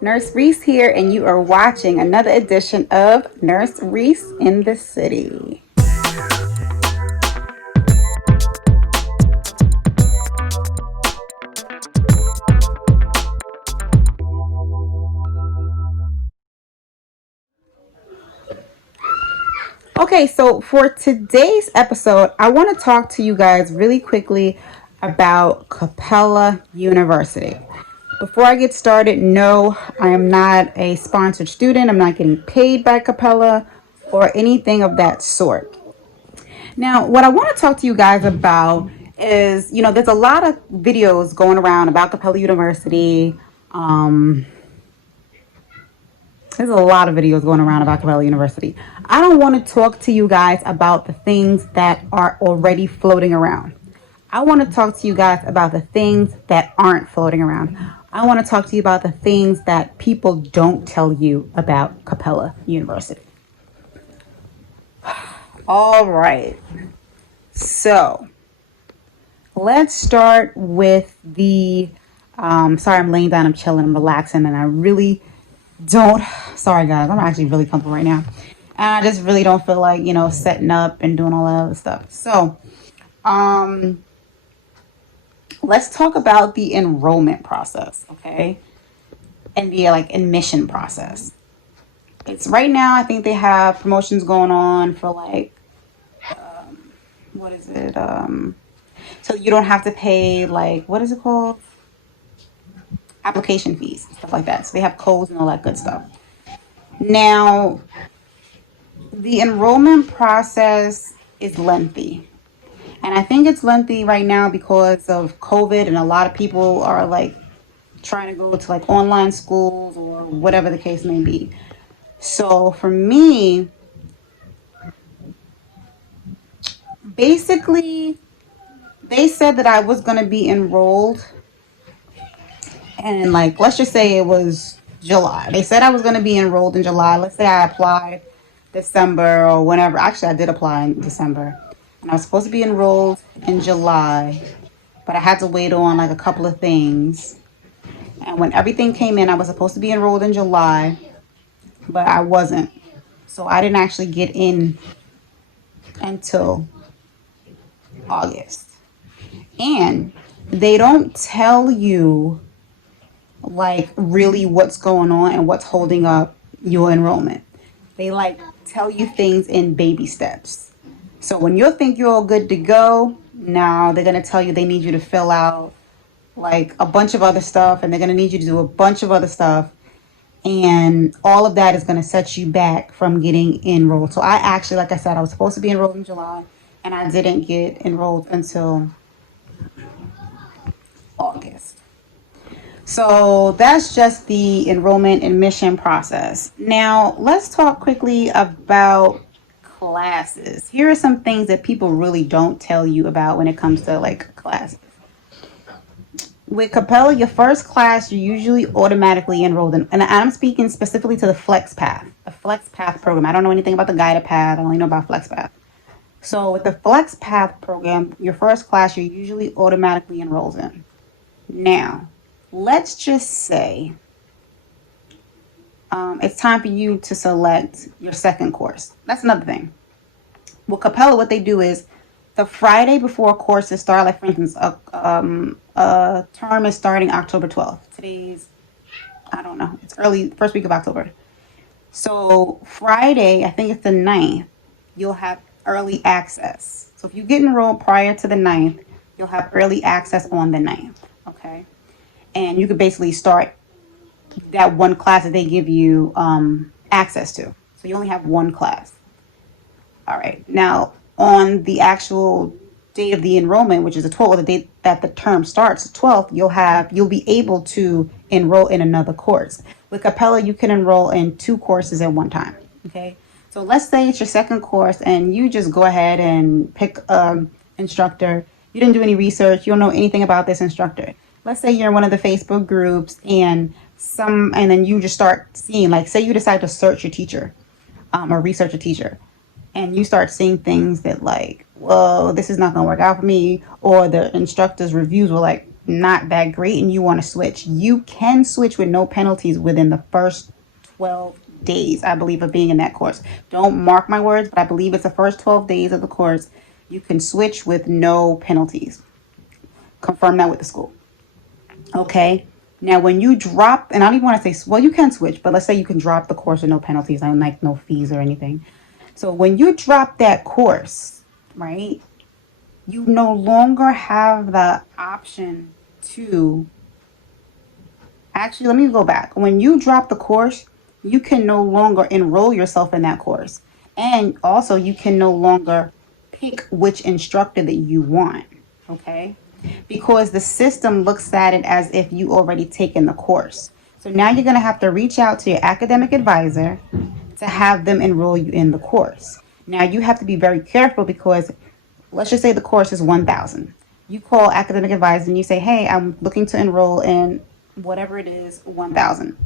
Nurse Reese here, and you are watching another edition of Nurse Reese in the City. Okay, so for today's episode, I want to talk to you guys really quickly about Capella University. Before I get started, no, I am not a sponsored student. I'm not getting paid by Capella or anything of that sort. Now, what I want to talk to you guys about is, there's a lot of videos going around about Capella University. There's a lot of videos going around about Capella University. I don't want to talk to you guys about the things that are already floating around. I want to talk to you guys about the things that aren't floating around. I want to talk to you about the things that people don't tell you about Capella University. All right. So let's start with the, sorry, I'm laying down, I'm chilling, I'm relaxing, and I really don't, sorry guys, I'm actually really comfortable right now. And I just really don't feel like, setting up and doing all that other stuff. So, let's talk about the enrollment process, okay? And the admission process. It's right now, I think they have promotions going on for what is it? So you don't have to pay what is it called? Application fees, stuff like that. So they have codes and all that good stuff. Now, the enrollment process is lengthy. And I think it's lengthy right now because of COVID, and a lot of people are trying to go to online schools or whatever the case may be. So for me, basically, they said that I was going to be enrolled, and let's just say it was July. They said I was going to be enrolled in July. Let's say I applied December or whenever. Actually, I did apply in December. And I was supposed to be enrolled in July, but I had to wait on a couple of things. And when everything came in, I was supposed to be enrolled in July, but I wasn't. So I didn't actually get in until August. And they don't tell you really what's going on and what's holding up your enrollment. They tell you things in baby steps. So when you think you're all good to go, now they're going to tell you they need you to fill out a bunch of other stuff, and they're going to need you to do a bunch of other stuff. And all of that is going to set you back from getting enrolled. So I actually, like I said, I was supposed to be enrolled in July, and I didn't get enrolled until August. So that's just the enrollment admission process. Now, let's talk quickly about classes. Here are some things that people really don't tell you about when it comes to classes. With Capella, your first class, you're usually automatically enrolled in, and I'm speaking specifically to the FlexPath, the FlexPath program. I don't know anything about the guided path. I only know about FlexPath. So with the FlexPath program, your first class, you're usually automatically enrolled in. Now, let's just say it's time for you to select your second course. That's another thing. With Capella, what they do is the Friday before courses start, for instance, a term is starting October 12th. Today's, I don't know, it's early, first week of October. So Friday, I think it's the 9th, you'll have early access. So if you get enrolled prior to the 9th, you'll have early access on the 9th, okay? And you could basically start that one class that they give you access to. So you only have one class. All right. Now, on the actual date of the enrollment, which is the 12th, or the date that the term starts, the 12th, you'll be able to enroll in another course. With Capella, you can enroll in 2 courses at one time. Okay. So let's say it's your second course and you just go ahead and pick an instructor. You didn't do any research. You don't know anything about this instructor. Let's say you're in one of the Facebook groups and then you just start seeing, say you decide to search your teacher or research a teacher, and you start seeing things that whoa, this is not going to work out for me, or the instructor's reviews were not that great and you want to switch, you can switch with no penalties within the first 12 days, I believe, of being in that course. Don't mark my words, but I believe it's the first 12 days of the course. You can switch with no penalties. Confirm that with the school. Okay. Now, when you drop, and I don't even want to say, well, you can switch, but let's say you can drop the course with no penalties, like no fees or anything. So when you drop that course, right, you no longer have the option to, actually, let me go back. When you drop the course, you can no longer enroll yourself in that course. And also you can no longer pick which instructor that you want. Okay. Because the system looks at it as if you already taken the course. So now you're going to have to reach out to your academic advisor to have them enroll you in the course. Now you have to be very careful because let's just say the course is 1,000. You call academic advisor and you say, hey, I'm looking to enroll in whatever it is, 1,000.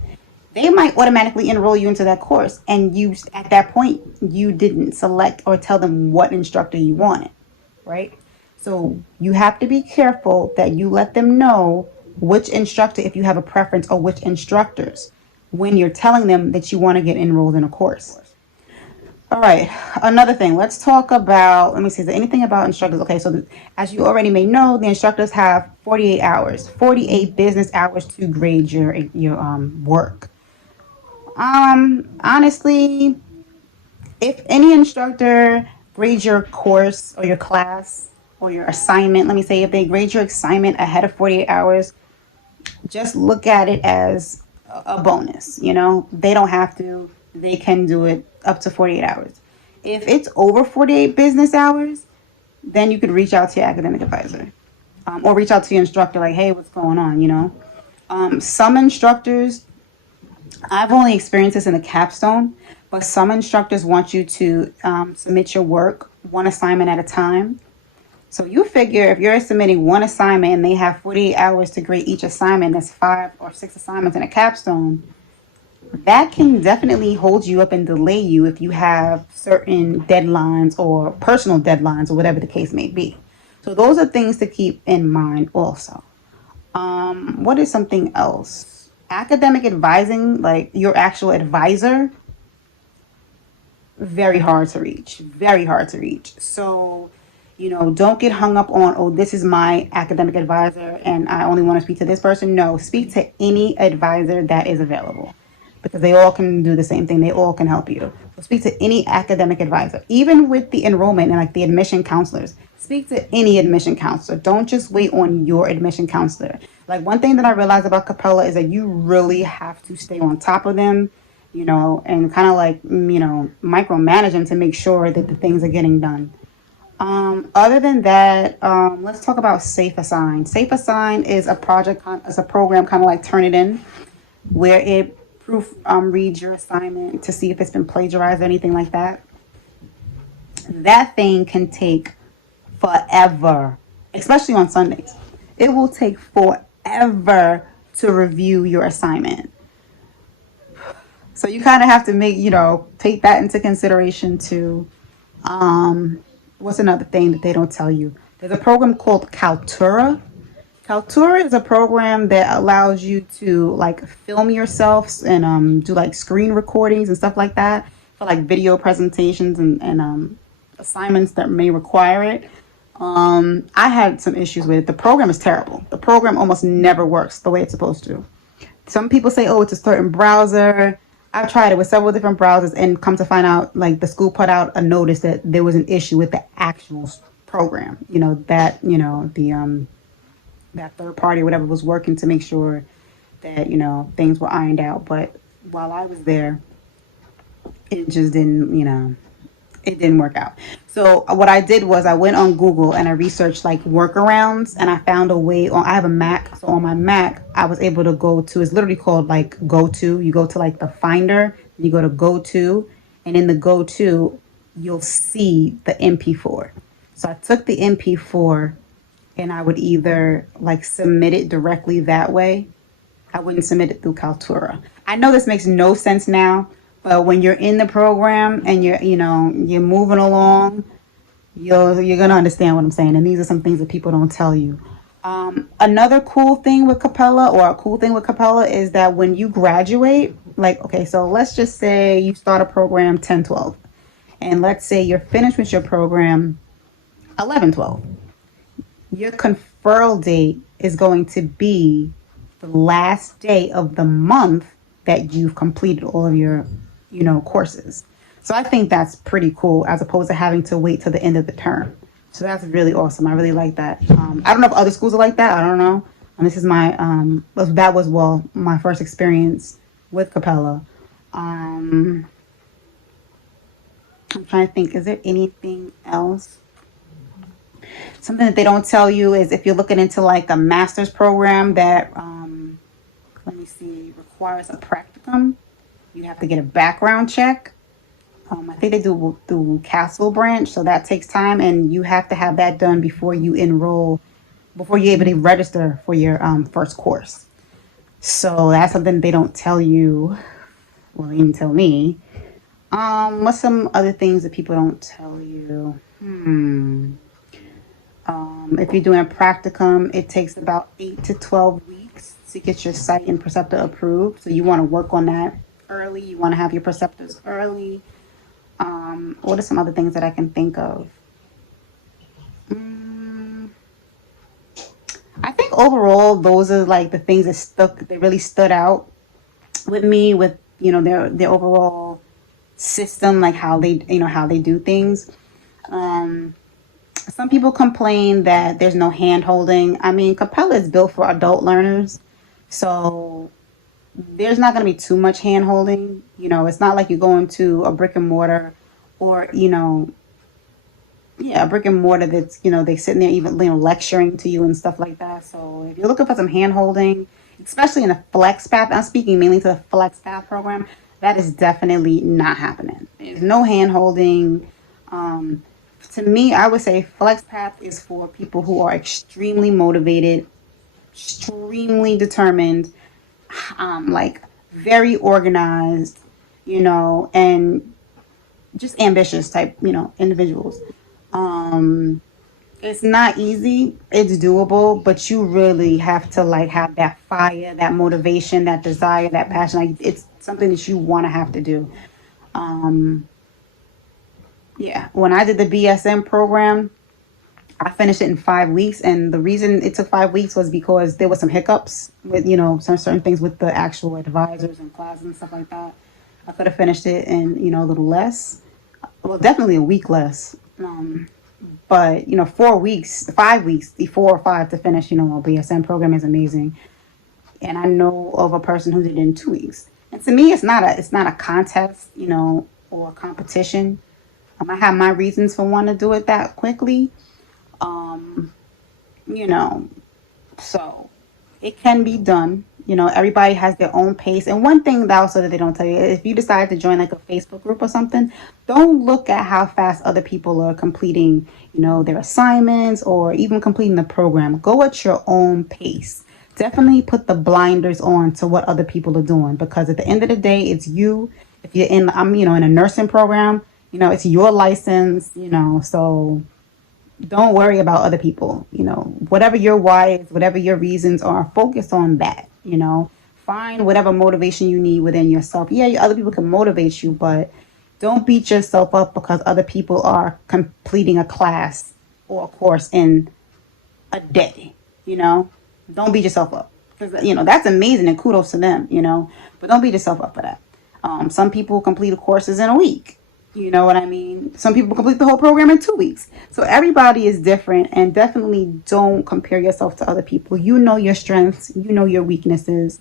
They might automatically enroll you into that course. And you, at that point, you didn't select or tell them what instructor you wanted, right? So you have to be careful that you let them know which instructor, if you have a preference, or which instructors when you're telling them that you want to get enrolled in a course. All right, another thing. Let's talk about, let me see, is there anything about instructors? Okay, so as you already may know, the instructors have 48 hours, 48 business hours to grade your work. Honestly, if any instructor grades your course or your class or your assignment, let me say, if they grade your assignment ahead of 48 hours, just look at it as a bonus. You know, they don't have to, they can do it up to 48 hours. If it's over 48 business hours, then you could reach out to your academic advisor, or reach out to your instructor like, hey, what's going on, you know? Some instructors, I've only experienced this in the capstone, but some instructors want you to submit your work one assignment at a time. So you figure if you're submitting one assignment and they have 48 hours to grade each assignment, that's 5 or 6 assignments in a capstone, that can definitely hold you up and delay you if you have certain deadlines or personal deadlines or whatever the case may be. So those are things to keep in mind also. What is something else? Academic advising, like your actual advisor, very hard to reach. Very hard to reach. So, you know, don't get hung up on, oh, this is my academic advisor and I only want to speak to this person. No, speak to any advisor that is available because they all can do the same thing. They all can help you. So speak to any academic advisor, even with the enrollment and like the admission counselors. Speak to any admission counselor. Don't just wait on your admission counselor. Like one thing that I realized about Capella is that you really have to stay on top of them, you know, and kind of like, you know, micromanage them to make sure that the things are getting done. Other than that, let's talk about Safeassign. Safeassign is a project, is a program kind of like Turnitin, where it reads your assignment to see if it's been plagiarized or anything like that. That thing can take forever, especially on Sundays. It will take forever to review your assignment. So you kind of have to make, you know, take that into consideration too. What's another thing that they don't tell you? There's a program called Kaltura. Kaltura is a program that allows you to like film yourself and do like screen recordings and stuff like that for like video presentations and assignments that may require it. I had some issues with it. The program is terrible. The program almost never works the way it's supposed to. Some people say, oh, it's a certain browser. I've tried it with several different browsers and come to find out, like the school put out a notice that there was an issue with the actual program. You know, that, you know, the that third party or whatever was working to make sure that, you know, things were ironed out. But while I was there, it just didn't, you know, it didn't work out. So what I did was I went on Google and I researched like workarounds and I found a way on, I have a Mac. So on my Mac, I was able to go to, it's literally called like go to, you go to like the finder, you go to go to, and in the go to, you'll see the MP4. So I took the MP4 and I would either like submit it directly that way. I wouldn't submit it through Kaltura. I know this makes no sense now, but when you're in the program and you're moving along, you're gonna understand what I'm saying. And these are some things that people don't tell you. Another cool thing with Capella, or a cool thing with Capella, is that when you graduate, like, okay, so let's just say you start a program 10/12, and let's say you're finished with your program 11/12. Your conferral date is going to be the last day of the month that you've completed all of your, courses. So I think that's pretty cool, as opposed to having to wait till the end of the term. So that's really awesome. I really like that. I don't know if other schools are like that. I don't know. And this is my that was, well, my first experience with Capella. I'm trying to think. Is there anything else? Something that they don't tell you is if you're looking into like a master's program that, let me see, requires a practicum, you have to get a background check. I think they do through Castle Branch, so that takes time, and you have to have that done before you enroll, before you're able to register for your first course. So that's something they don't tell you. Well, they didn't tell me. What's some other things that people don't tell you? If you're doing a practicum, it takes about 8 to 12 weeks to get your site and preceptor approved. So you want to work on that early. You want to have your preceptors early. What are some other things that I can think of? I think overall, those are like the things that really stood out with me, with, their overall system, like how they do things. Some people complain that there's no hand holding. I mean, Capella is built for adult learners, so there's not going to be too much hand holding. It's not like you're going to a brick and mortar, or, a brick and mortar that's, they sitting there even, lecturing to you and stuff like that. So if you're looking for some hand holding, especially in a FlexPath, I'm speaking mainly to the FlexPath program, that is definitely not happening. There's no hand holding. To me, I would say FlexPath is for people who are extremely motivated, extremely determined, like very organized, and just ambitious type, individuals. It's not easy. It's doable, but you really have to like have that fire, that motivation, that desire, that passion. Like, it's something that you want to have to do. Yeah, when I did the BSN program, I finished it in 5 weeks, and the reason it took 5 weeks was because there were some hiccups with, some certain things with the actual advisors and classes and stuff like that. I could have finished it in, a little less. Well, definitely a week less. But 4 weeks, 5 weeks, the 4 or 5 to finish, a BSN program is amazing. And I know of a person who did it in 2 weeks. And to me, it's not a contest, or a competition. I have my reasons for wanting to do it that quickly. So it can be done. Everybody has their own pace. And one thing that also that they don't tell you, if you decide to join like a Facebook group or something, don't look at how fast other people are completing, their assignments or even completing the program. Go at your own pace. Definitely put the blinders on to what other people are doing, because at the end of the day, it's you. If you're in, in a nursing program, it's your license, so don't worry about other people. Whatever your why is, whatever your reasons are, focus on that. Find whatever motivation you need within yourself. Yeah, other people can motivate you, but don't beat yourself up because other people are completing a class or a course in a day. Don't beat yourself up, because that's amazing and kudos to them. But don't beat yourself up for that. Some people complete courses in a week. You know what I mean? Some people complete the whole program in 2 weeks. So everybody is different, and definitely don't compare yourself to other people. You know your strengths, you know your weaknesses,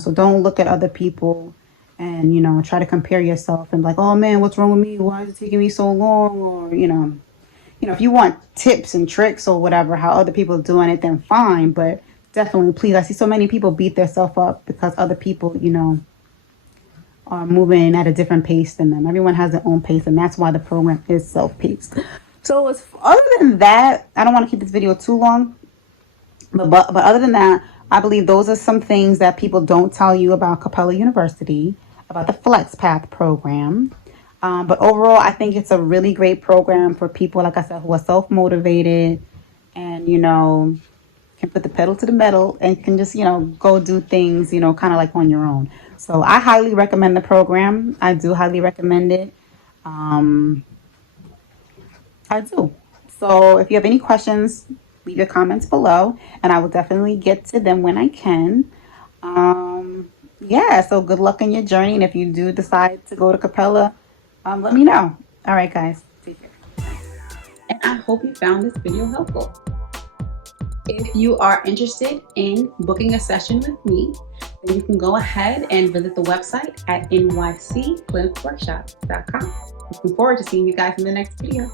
so don't look at other people and, try to compare yourself and be like, oh man, what's wrong with me? Why is it taking me so long? Or, if you want tips and tricks or whatever, how other people are doing it, then fine. But definitely, please, I see so many people beat themselves up because other people, are moving at a different pace than them. Everyone has their own pace, and that's why the program is self-paced. So other than that, I don't want to keep this video too long, but other than that, I believe those are some things that people don't tell you about Capella University, about the FlexPath program. But overall, I think it's a really great program for people, like I said, who are self-motivated and, can put the pedal to the metal and can just, go do things, kind of like on your own. So I highly recommend the program. I do highly recommend it. I do. So if you have any questions, leave your comments below and I will definitely get to them when I can. Yeah, so good luck in your journey. And if you do decide to go to Capella, let me know. All right, guys. Take care. And I hope you found this video helpful. If you are interested in booking a session with me, then you can go ahead and visit the website at nycclinicworkshop.com. Looking forward to seeing you guys in the next video.